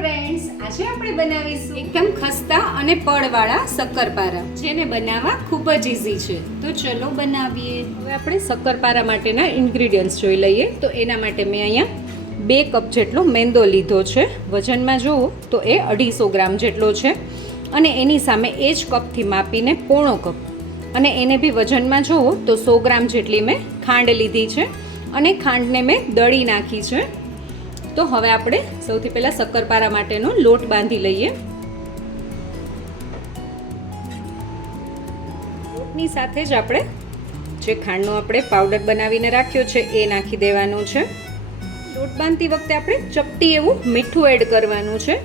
Friends, આજે આપણે બનાવીશું એકદમ ખસ્તા અને પડવાળા શક્કરપારા, જેને બનાવવા ખૂબ જ ઈઝી છે. તો ચલો બનાવીએ. હવે આપણે શક્કરપારા માટેના ઇન્ગ્રેડિયન્ટ્સ જોઈ લઈએ. તો એના માટે મેં અહીંયા 2 કપ જેટલો મેંદો લીધો છે. વજનમાં જુઓ તો એ 250 ગ્રામ જેટલો છે, અને એની સામે એ જ કપથી માપીને 1/4 કપ, અને એને બી વજનમાં જુઓ તો 100 ગ્રામ જેટલી મેં ખાંડ લીધી છે, અને ખાંડને મેં દળી નાખી છે. તો હવે આપણે સૌથી પહેલાં શક્કરપારા માટેનો લોટ બાંધી લઈએ. લોટની સાથે જ આપણે જે ખાંડનો આપણે પાવડર બનાવીને રાખ્યો છે એ નાખી દેવાનું છે. લોટ બાંધતી વખતે આપણે ચપટી એવું મીઠું એડ કરવાનું છે,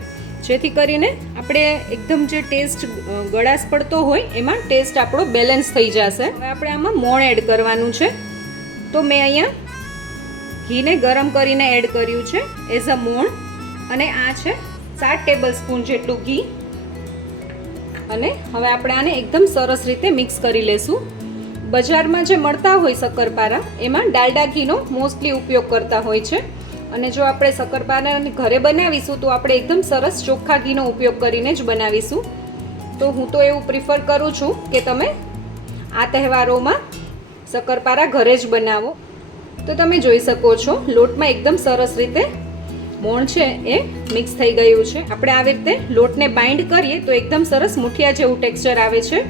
જેથી કરીને આપણે એકદમ જે ટેસ્ટ ગળાશ પડતો હોય એમાં ટેસ્ટ આપણો બેલેન્સ થઈ જશે. હવે આપણે આમાં મોણ એડ કરવાનું છે. તો મેં અહીંયા ઘીને ગરમ કરીને એડ કર્યું છે એઝ અ મોણ, અને આ છે 7 ટેબલ સ્પૂન જેટલું ઘી. અને હવે આપણે આને એકદમ સરસ રીતે મિક્સ કરી લેશું. બજારમાં જે મળતા હોય શક્કરપારા એમાં ડાલડા ઘીનો મોસ્ટલી ઉપયોગ કરતા હોય છે, અને જો આપણે શક્કરપારાને ઘરે બનાવીશું તો આપણે એકદમ સરસ ચોખ્ખા ઘીનો ઉપયોગ કરીને જ બનાવીશું. તો હું તો એવું પ્રિફર કરું છું કે તમે આ તહેવારોમાં શક્કરપારા ઘરે જ બનાવો. તો તમે જોઈ શકો છો લોટમાં એકદમ સરસ રીતે મોણ છે એ મિક્સ થઈ ગયું છે. આપણે આવી રીતે લોટને બાઇન્ડ કરીએ તો એકદમ સરસ મુઠિયા જેવું ટેક્સચર આવે છે.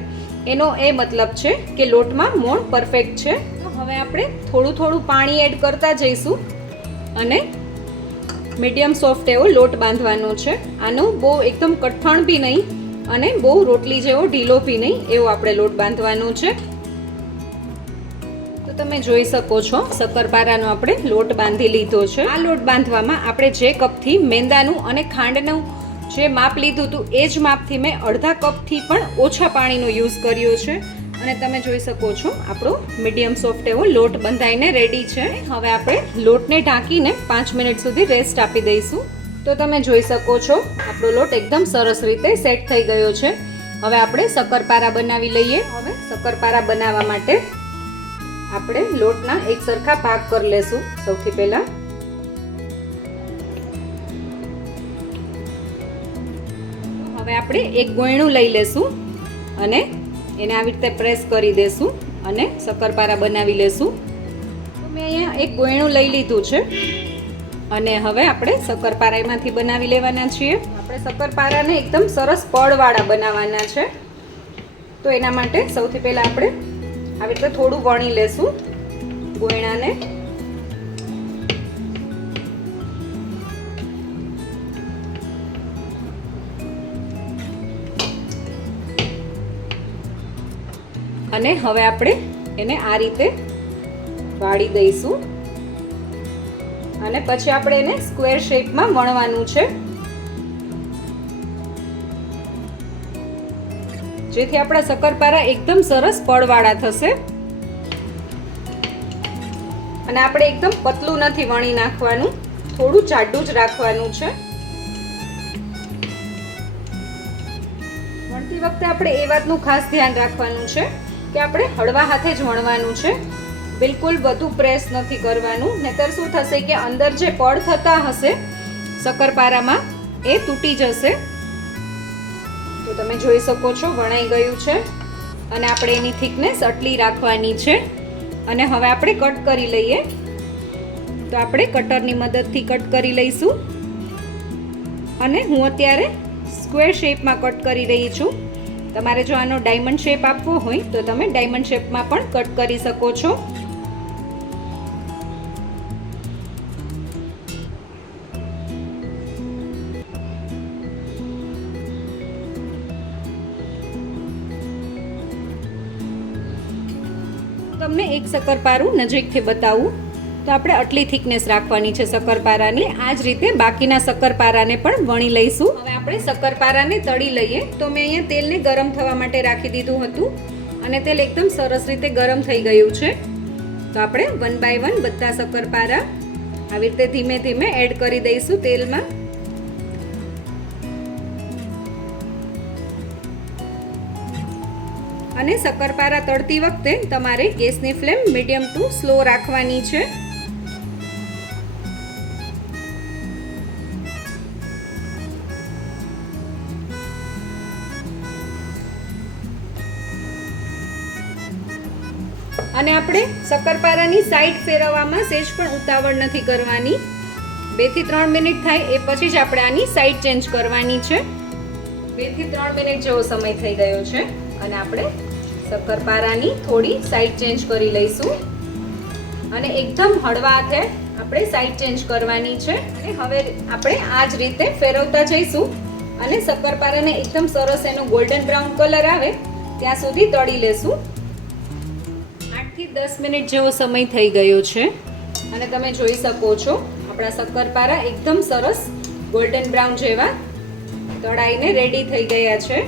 એનો એ મતલબ છે કે લોટમાં મોણ પરફેક્ટ છે. તો હવે આપણે થોડું થોડું પાણી એડ કરતા જઈશું, અને મીડિયમ સોફ્ટ એવો લોટ બાંધવાનો છે. આનો બહુ એકદમ કઠણ બી નહીં અને બહુ રોટલી જેવો ઢીલો બી નહીં, એવો આપણે લોટ બાંધવાનો છે. તમે જોઈ શકો છો શક્કરપારાનો આપણે લોટ બાંધી લીધો છે. આ લોટ બાંધવામાં આપણે જે કપથી મેંદાનું અને ખાંડનું જે માપ લીધું હતું એ જ માપથી મેં અડધા કપથી પણ ઓછા પાણીનો યુઝ કર્યો છે. અને તમે જોઈ શકો છો આપણો મીડિયમ સોફ્ટ એવો લોટ બંધાઈને રેડી છે. હવે આપણે લોટને ઢાંકીને 5 મિનિટ સુધી રેસ્ટ આપી દઈશું. તો તમે જોઈ શકો છો આપણો લોટ એકદમ સરસ રીતે સેટ થઈ ગયો છે. હવે આપણે શક્કરપારા બનાવી લઈએ. હવે શક્કરપારા બનાવવા માટે આપણે લોટના એક સરખા ભાગ કરી લેશું. સૌથી પહેલા હવે આપણે એક ગોયણું લઈ લેશું, અને એને આવી રીતે પ્રેસ કરી દેશું અને શક્કરપારા બનાવી લેશું. તો મેં અહીંયા એક ગોયણું લઈ લીધું છે, અને હવે આપણે શક્કરપારા એમાંથી બનાવી લેવાના છીએ. આપણે શક્કરપારાને એકદમ સરસ પડવાળા બનાવવાના છે. તો એના માટે સૌથી પહેલા આપણે આવી રીતે થોડું વણી લેશું ગોયણાને. અને હવે આપણે એને આ રીતે વાળી દઈશું, અને પછી આપણે એને સ્ક્વેર શેપમાં વણવાનું છે, જેથી આપણા શક્કરપારા એકદમ સરસ પડવાળા થશે. અને આપણે એકદમ પતલું નથી વણી નાખવાનું, થોડું જાડું જ રાખવાનું છે. વણતી વખતે આપણે એ વાતનું ખાસ ધ્યાન રાખવાનું છે કે આપણે હળવા હાથે જ વણવાનું છે, બિલકુલ વધુ પ્રેસ નથી કરવાનું, નહીતર શું થશે કે અંદર જે પડ થતા હશે શક્કરપારામાં એ તૂટી જશે. તો તમે જોઈ શકો છો વણાઈ ગયું છે, અને આપણે એની થિકનેસ આટલી રાખવાની છે. અને હવે આપણે કટ કરી લઈએ. તો આપણે કટરની મદદથી કટ કરી લઈશું, અને હું અત્યારે સ્ક્વેર શેપમાં કટ કરી રહી છું. તમારે જો આનો ડાયમંડ શેપ આપવો હોય તો તમે ડાયમંડ શેપમાં પણ કટ કરી શકો છો. તમને એક શક્કરપારું નજીકથી બતાવું તો આપણે આટલી થિકનેસ રાખવાની છે શક્કરપારાની. આ જ રીતે બાકીના શક્કરપારાને પણ વણી લઈશું. હવે આપણે શક્કરપારાને તળી લઈએ. તો મેં અહીંયા તેલને ગરમ થવા માટે રાખી દીધું હતું, અને તેલ એકદમ સરસ રીતે ગરમ થઈ ગયું છે. તો આપણે 1 બાય 1 બધા શક્કરપારા આવી રીતે ધીમે ધીમે એડ કરી દઈશું તેલમાં. અને શક્કરપારા તળતી વખતે તમારે ગેસની ફ્લેમ મીડિયમ ટુ સ્લો રાખવાની છે. અને આપણે શક્કરપારાની સાઈડ ફેરવવામાં સહેજ પણ ઉતાવળ નથી કરવાની. 2 થી 3 મિનિટ થાય એ પછી જ આપણે આની સાઈડ ચેન્જ કરવાની છે. 2 થી 3 મિનિટ જેવો સમય થઈ ગયો છે અને આપણે શક્કરપારાની થોડી સાઈડ ચેન્જ કરી લઈશું અને એકદમ હળવા હાથે આપણે સાઈડ ચેન્જ કરવાની છે. અને હવે આપણે આ જ રીતે ફેરવતા જઈશું અને શક્કરપારાને એકદમ સરસ એનો ગોલ્ડન બ્રાઉન કલર આવે ત્યાં સુધી તળી લેશું. 8 થી 10 મિનિટ જેવો સમય થઈ ગયો છે અને તમે જોઈ શકો છો આપણા શક્કરપારા એકદમ સરસ ગોલ્ડન બ્રાઉન જેવા તળાઈને રેડી થઈ ગયા છે.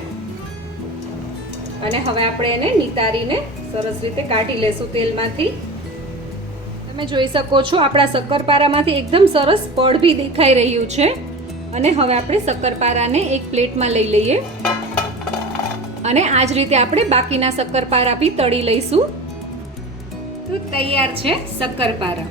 અને હવે આપણે એને નિતારીને સરસ રીતે કાઢી લેશું તેલમાંથી. તમે જોઈ શકો છો આપણા શક્કરપારામાંથી એકદમ સરસ પડ બી દેખાઈ રહ્યું છે. અને હવે આપણે શક્કરપારાને એક પ્લેટમાં લઈ લઈએ અને આ જ રીતે આપણે બાકીના શક્કરપારા બી તળી લઈશું. તો તૈયાર છે શક્કરપારા.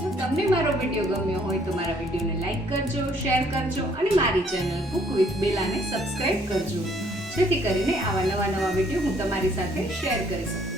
જો તમને મારો વિડીયો ગમ્યો હોય તો મારા વિડીયોને લાઈક કરજો, શેર કરજો અને મારી ચેનલ કુક વિથ બેલાને સબસ્ક્રાઇબ કરજો, જેથી કરીને આવા નવા વિડીયો હું તમારી સાથે શેર કરી શકું.